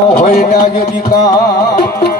હોય ને આજે દીકા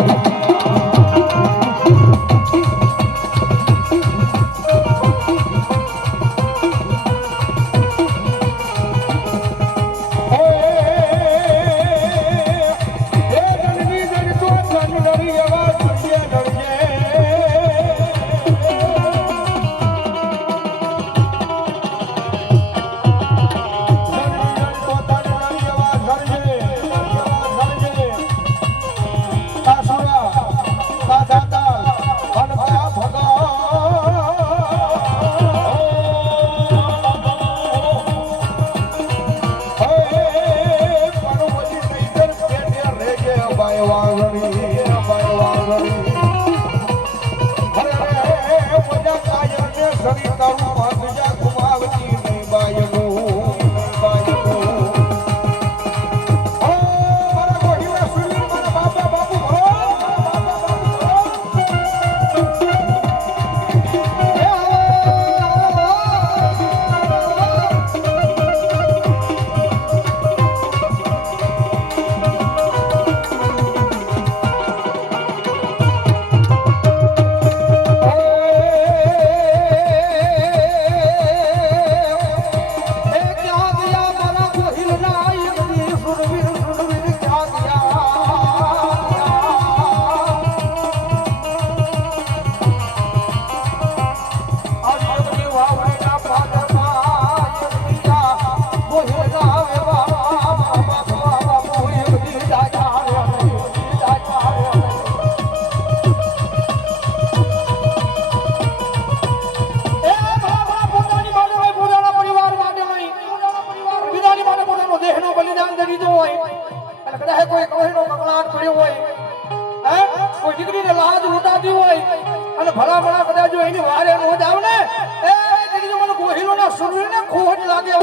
અને ભલા ભલા કદાચ જો એની વારે રોજ જાવ ને, એ મને ગોહિલો ના ખોટ ને ખોટ લાગે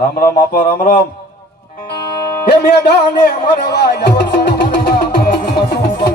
રામ રામ આપો રામ રામ. હે મેદાને મરવા જાવ સર મરવા મરવા કશું બલ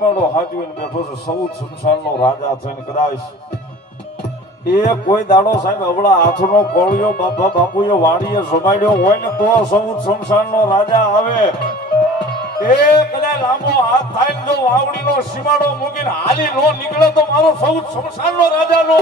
વાવડીનો હાજવીને બેઠો છે સૌદ સંસારનો રાજા થઈને કદાચ. એ કોઈ દાડો સાહેબ હમણાં હાથનો કોળિયો બાપા બાપુએ વાડીએ જમાડ્યો હોય ને તો સૌદ સંસારનો રાજા આવે. એ કદાચ લાંબો હાથ થાય જો વાવડીનો સીમાડો મૂકીને હાલી નો નીકળે તો મારો સૌદ સંસારનો રાજા નો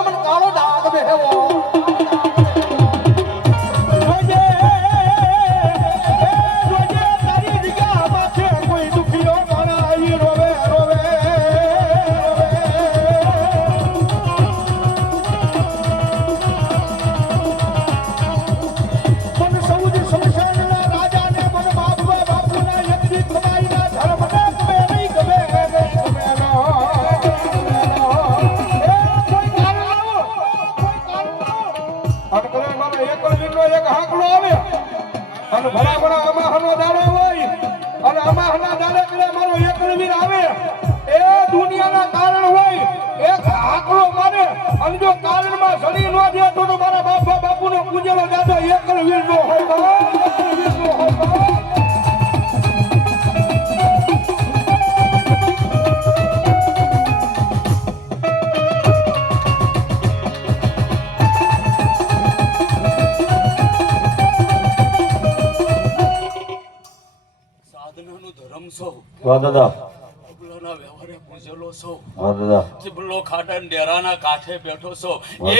બાપુના કાળો દાગ બેહેવો. એક એક હાંકડો આવે. અને ભલા ભલા અમાહનો દાડો હોય અને અમાહના દાડે કદાચ મારો એક જ આવે. એ દુનિયાના કારણ હોય એક હાંકડો મારે. અને જો કારણમાં સડી ન દે તો મારા બાપા બાપુનો પૂજેલો દાદો એક જ વીરનો હોય તો, એક જ વીરનો હોય. વાહ દાદા ચીબલો ડેરાના કાંઠે બેઠો છો.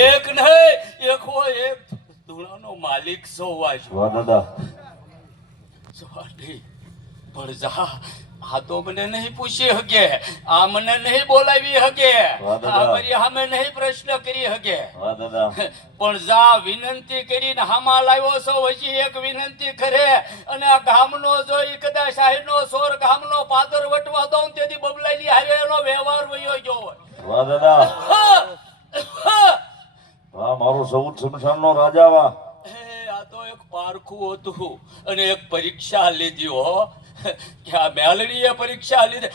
એક નહીં એક હોય એક ધૂળાનો માલિક સૌ આજ વાહ દાદા પણ જા આ તો મને નહીં પૂછી હકે આ મને નહીં બોલાવી હકે આ મારી સામે નહીં પ્રશ્ન કરી હકે પણ જા વિનંતી કરીને હામા લાવ્યો છો હજી એક વિનંતી કરે. અને આ ગામનો જો ઈ કદાચ સાહેબનો સોર ગામનો પાદર વટવા દઉં તેથી બબલાઈ હારે એનો વ્યવહાર વયો ગયો વાહ દાદા! વાહ મારો સૌદ શમશાનનો રાજા વાહ. આ તો એક પારખું હતું. અને એક પરીક્ષા લીધી હો. કે આ મેલડીએ પરીક્ષા લીધી.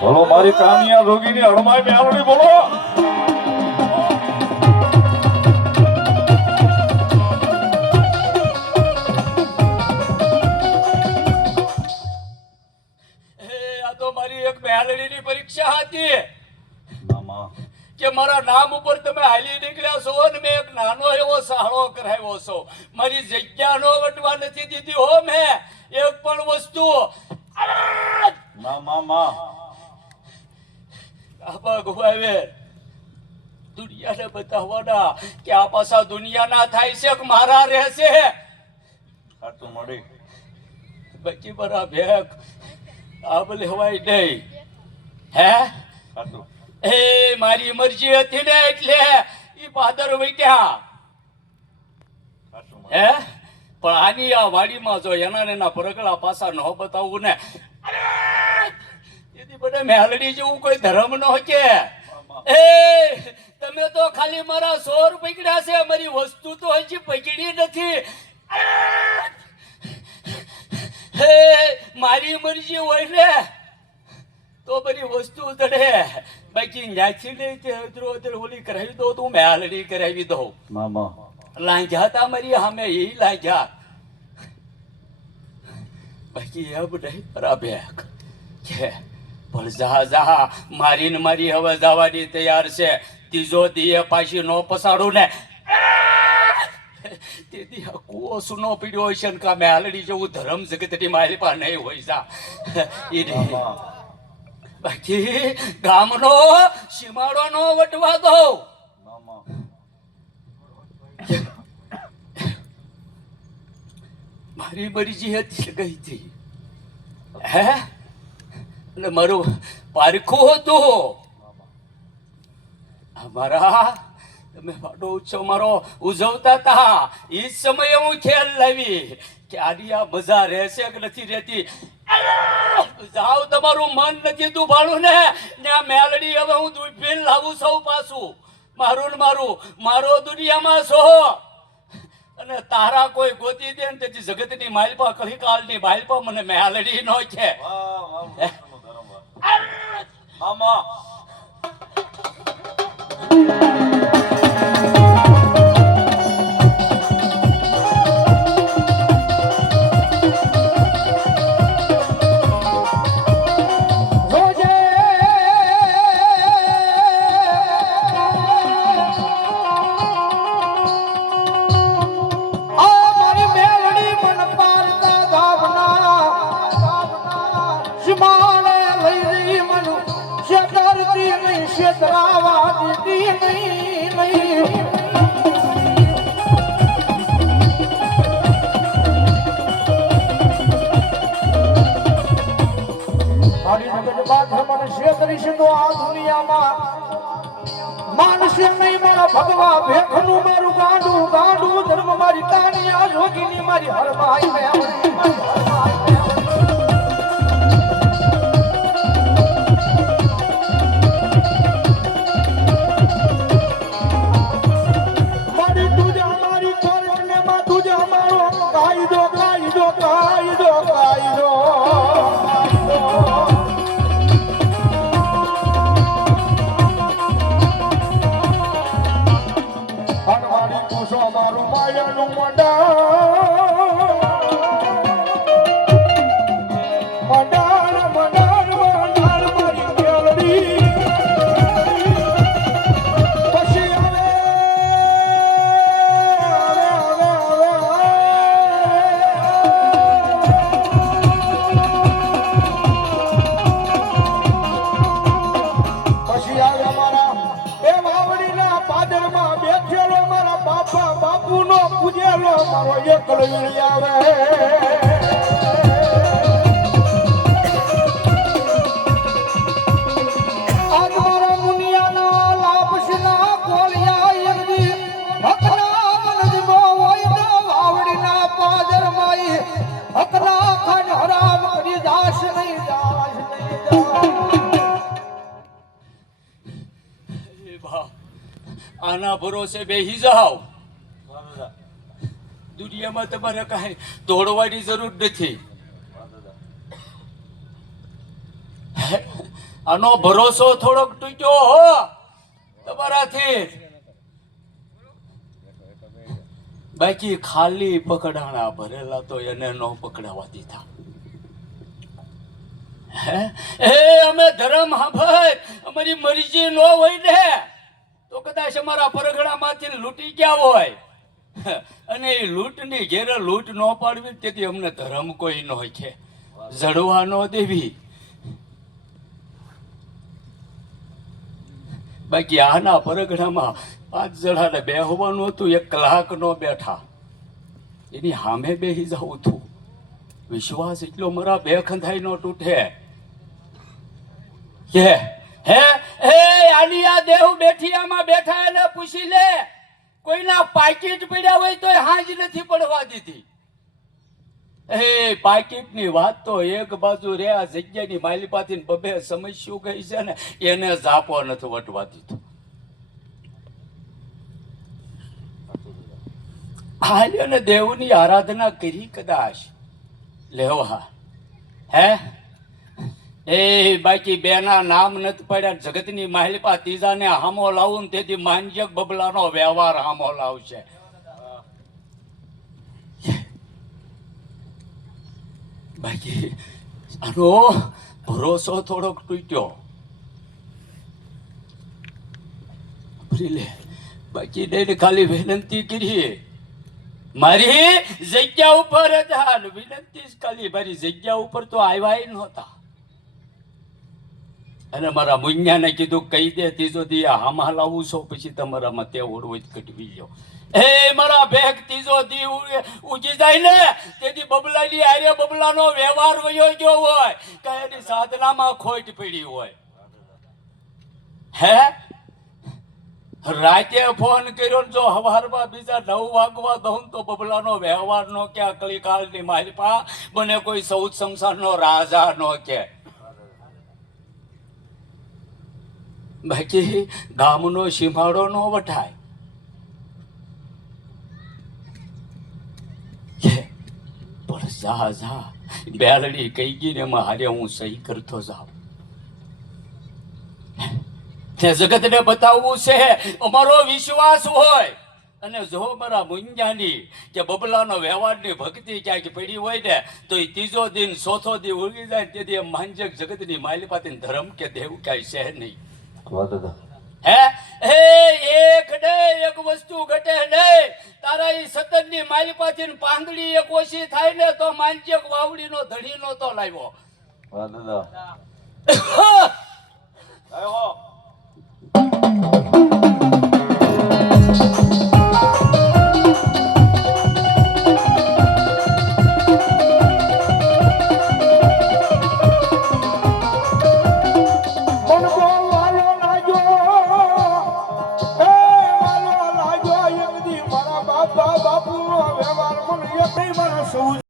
બોલો મારી કામિયા રોગીની હળમાઈ મેળવી બોલો. હે આ તો મારી એક મેલડીની પરીક્ષા હતી. કે મારા નામ ઉપર તમે હાલી નીકળ્યા છો અને મેં એક નાનો એવો સહાળો કરાવ્યો છો મારી જગ્યા નો વટવા નથી દીધી હો મેં એક પણ વસ્તુ ના મામા આબા ગુવાવે દુનિયાને બતાવવાના કે આ પાછા દુનિયાના થાય છે કે મારા રહેશે? ખાતું મળી. બચી બરા ભેગ. આબ લેવાય નહીં. હે? એ મારી મરજી હતી ને એટલે ઈ પાદર વૈટ્યા. હે? પણ આની આ વાડીમાં જો એના ને એના પરગડા પાસા ન બતાવવું ને. એથી બધા મેલડી જેવું કોઈ ધર્મ ન કે એ તમે તો ખાલી મારા સોર પકડ્યા છે મારી વસ્તુ તો હજી પકડી નથી. હે મારી મરજી હોય ને તો બધી વસ્તુ ઉતરે. બાકી ન્યાથી નહીં તે અદરો અદર ઓલી કરાવી દો તું મેલડી કરાવી દઉં. મામા લાંજા તા મારી હામે એ લાંજા. બાકી એ બધા બરાબર છે. પણ જા જા મારીને મારી હવે જવાની તૈયાર છે. ત્રીજો દીએ પાછી નો પસાડું ને. તેથી મારી પાસે હોય મારી મરજી હતી ગઈ હતી? હે? એટલે મારું પારખું હતું. અમારા તમે વાડો ઉત્સવ મારો ઉજવતા હતા એ સમયે હું ખેલ લાવી કે આડી આ મજા રહેશે કે નથી રહેતી. જાવ તમારું મન નથી દુભાણું ને ને આ મેલડી હવે હું દુભીન લાવું સૌ પાછું. મારું ને મારું મારો દુનિયામાં છો. અને તારા કોઈ ગોતી દે ને તેથી જગતની માલપા કળી કાળની માલપા મને મેલડી નો છે. વાહ મારો સૌદનો મારી મગજમાં ધર્મ કરીશ તો આ દુનિયામાં માનશે નહીં મારા ભગવા ભેખનું મારું ગાંડું ગાંડું ધર્મ મારી તાણી આ જોગીની મારી હરમાઈ ગયા નહીં દાસ. એ બા આના ભરોસે બેહી જાઓ. દુનિયામાં તમારે કાંઈ દોડવાની જરૂર નથી. આનો ભરોસો થોડોક તૂટ્યો હો. તમારાથી. બાકી ખાલી પકડાણા ભરેલા તો એને ન પકડાવા દીધા. હે? અમે ધર્મ ભાઈ અમારી મરજી ન હોય ને. તો કદાચ અમારા પરગણામાંથી લૂંટી ગયા હોય. અને એ લૂંટની ઘેરે લૂંટ ન પાડવી તેથી અમને ધર્મ કોઈ ન છે. જડવા ન દેવી. બાકી આના પરગણામાં પાંચ જણાને બેહવાનું હતું, એક કલાક નો બેઠા. એની સામે બેસી જવું હતું વિશ્વાસ એટલો મારા બે ખંધાઈ નો તૂટે. કે હે હે, આની આ દેવ બેઠી આમાં બેઠા એને પૂછી લે. કોઈના પાકીટ પડ્યા હોય તો હાજ નથી પડવા દીધી. એ, પાકીટની વાત તો એક બાજુ રે, આ જગ્યાની માલિપાથી બબે સમસ્યું ગઈ છે ને, એને ઝાપો નથી વટવા દીધો. હાલ અને દેવની આરાધના કરી કદાચ. લેવા હે? એ બાકી બેના નામ નથી પડ્યા. જગતની માહિલપા ત્રીજાને હામો લાવું તેથી માનજક બબલાનો વ્યવહાર હામો લાવશે. બાકી આનો ભરોસો થોડોક તૂટ્યો. બાકી દઈને ખાલી વિનંતી કરી મારી જગ્યા ઉપર હતા હાલ. વિનંતી જ ખાલી. મારી જગ્યા ઉપર તો આવ્યા નહોતા. અને મારા મુન્યાને કીધું કહી દે ત્રીજો દી હામાં લાવું છો, પછી તમારામાં તે ઓળવો જ કટવી લ્યો. એ મારા ભેગ ત્રીજો દી ઉ- ઉગી જાય ને, તેથી બબલાની આરે બબલાનો વ્યવહાર વયો ગયો હોય, કે એની સાધનામાં ખોટ પડી હોય. હે? રાતે ફોન કર્યો જો હવારમાં બીજા નવ વાગવા દઉં તો બબલાનો વ્યવહાર નો કે અકલી કાળની મારી પા મને કોઈ સૌદ સંસારનો રાજા નો કે. બાકી ગામનો સીમાડો નો વટાય પણ જા જા બેલડી કઈ ગઈ ને મારે હું સહી કરતો જાઉં. તે જગતને બતાવવું છે, અમારો વિશ્વાસ હોય. અને જો મારા મુંજાની કે બબલાનો વ્યવહારની ભક્તિ ક્યાંક પડી હોય ને, તો એ ત્રીજો દિન ચોથો દિન ઉગી જાય તેથી માંજક જગતની માલિપાતી ધર્મ કે દેવ ક્યાંય છે નહીં. વાતો તો હે? હે એક ને એક વસ્તુ ઘટે નહીં. તારા એ સતનની મારી પાસે પાંદડી એક ઓછી થાય ને તો માનજે વાવડી નો ધડી નો તો લાવ્યો વાતો તો આવ્યો. সহজ